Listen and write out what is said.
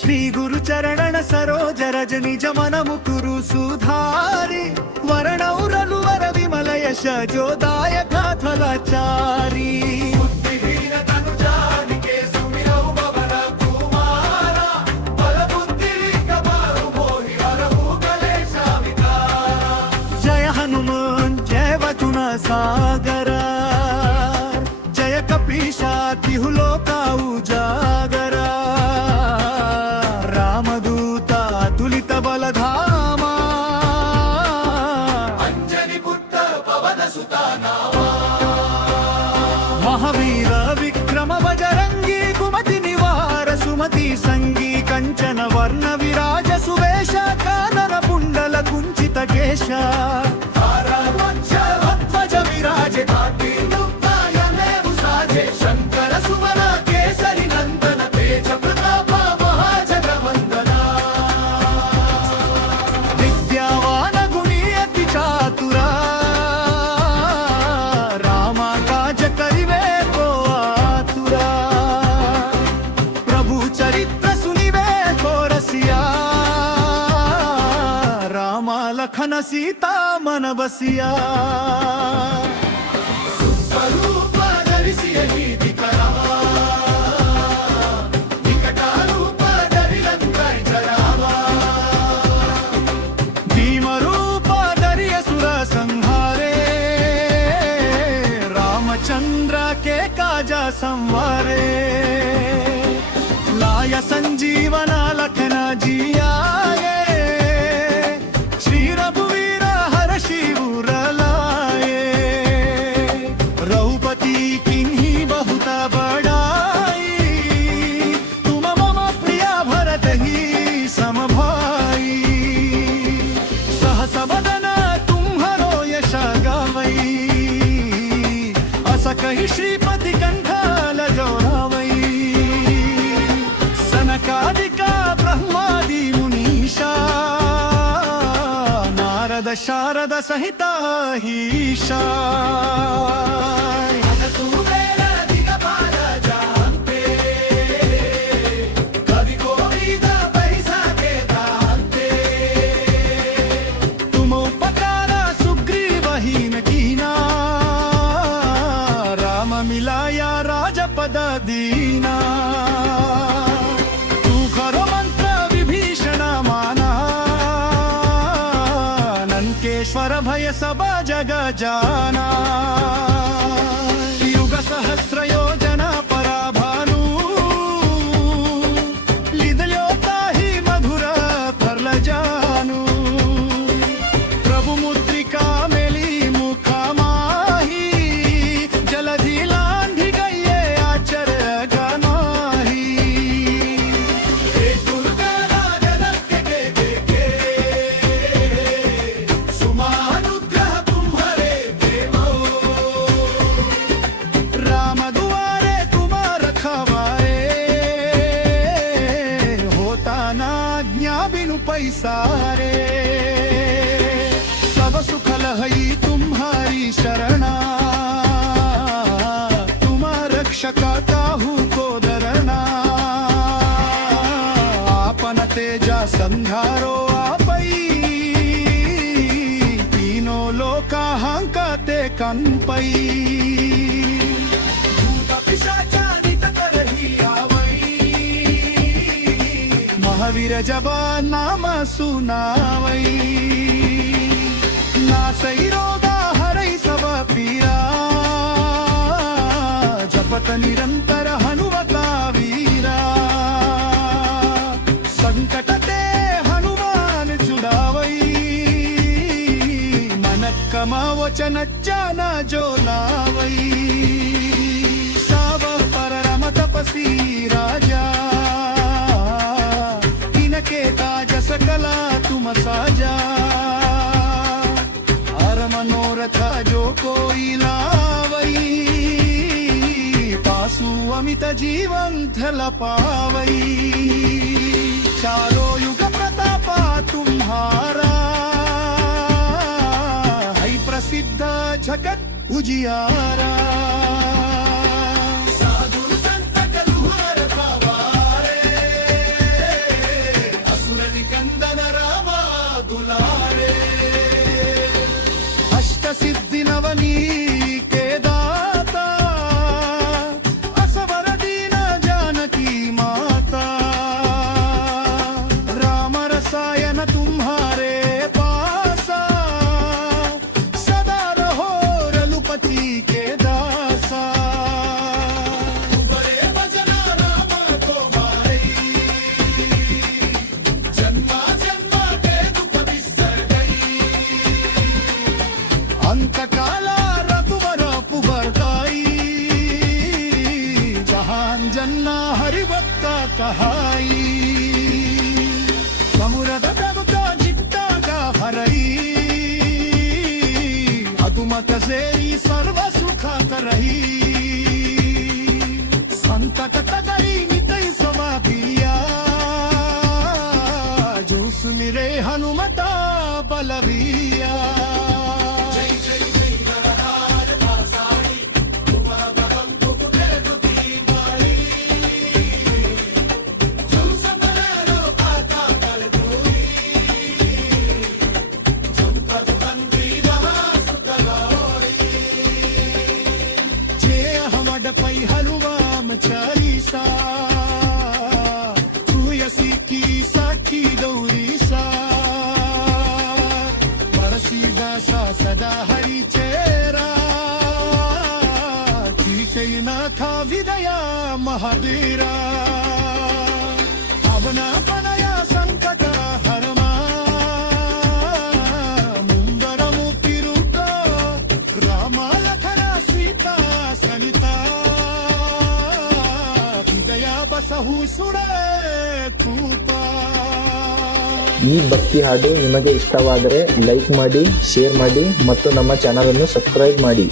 श्री गुरु चरण सरोज रज निज मन मुकुरु सुधारी वर्णौरलु वर विमल यश जोदायक फलचारी जय हनुमान जय वचुना सागर जय कपीशा तिहु लोका उजागरा रामदूता तुलित बलधामा अंजनी पुत्र पवन सुता नामा महावीर विक्रम बजरंगी कुमति निवार सुमति संगी कंचन वर्ण विराज सुवेश कानन कुंडल कुंचित केश ध्वज विराज शंकर सुमन केसरी नंदन तेज प्रताप महाजगवंदना विद्यावान गुणी अति चातुरा रामा काज करिवे को आतुरा प्रभु चरित्र सुनिवे को रसिया रामा लखन सीता मन बसिया स्वरूप धरिसिय ही संवारे लाय संजीवना लखन जियाए श्री रघुवीर हर शिवर लाए रघुपति किन्ही बहुत बड़ाई तुम मम प्रिय भरत ही सम भाई सहस बदन तुम्हारो यश गावई अस कहि श्रीपति कंठ सनकादिका ब्रह्मादि मुनीषा नारद शारद सहिता हीशा तुम उपकार सुग्रीव हीन कीना राम मिलाया राजपद दीना ईश्वर भय सब जग जाना युग सहस्र योजना पराभानु लिदल्योता ही मधुर फर्ल जानु प्रभु मुद्रिका मेली मुख माही जलधि लांघि गये आचर गनाही पैसारे सब सुख लहई तुम्हारी शरणा तुम रक्षक काहू को डरना आपन तेजा संधारो आपई तीनों लोका हंकते कंपई महावीर जब नाम सुनावई नासई रोगा हरई सब पीरा जपत निरंतर हनुमता वीरा संकट ते हनुमान छुड़ावई मन कमा वचन जाना जो लावई सब पर रम तपसी राजा के काज सकला तुम साजा हर मनोरथ जो कोई लावई पासु अमित जीवन थल पावई चारो युग प्रतापा तुम्हारा है प्रसिद्ध जगत उजियारा ಅಂಜನ್ನ ಹರಿಭಕ್ತ ಕಹಾಯಿ ಸಮುರದ ಪ್ರಭುತ ಜಿಟ್ಟಾಗ ಹರೈ ಅದು ಮತ ಸೇರಿ ಸರ್ವ ಸುಖ ಕರಹಿ ಸಂತಕ ತಗರಿ ನಿತೈ ಸಮಾಧಿಯ ಜೂಸ್ ಮಿರೆ ಹನುಮತ ಬಲವಿಯ पै हनुमान चालीसा तुयसी की साखी गौरी सा परसीदासा सदा हरि चेरा कीचैनाथा विदया महावीरा अवना पनया संकट हरमा मुंदर मुक्ति रूप रामा लखना सीता सनिता ಬಸಹು ಸುಡೆ ತೂಪ. ಈ ಭಕ್ತಿ ಹಾಡು ನಿಮಗೆ ಇಷ್ಟವಾದರೆ ಲೈಕ್ ಮಾಡಿ, ಶೇರ್ ಮಾಡಿ ಮತ್ತು ನಮ್ಮ ಚಾನಲ್ ಅನ್ನು ಸಬ್ಸ್ಕ್ರೈಬ್ ಮಾಡಿ.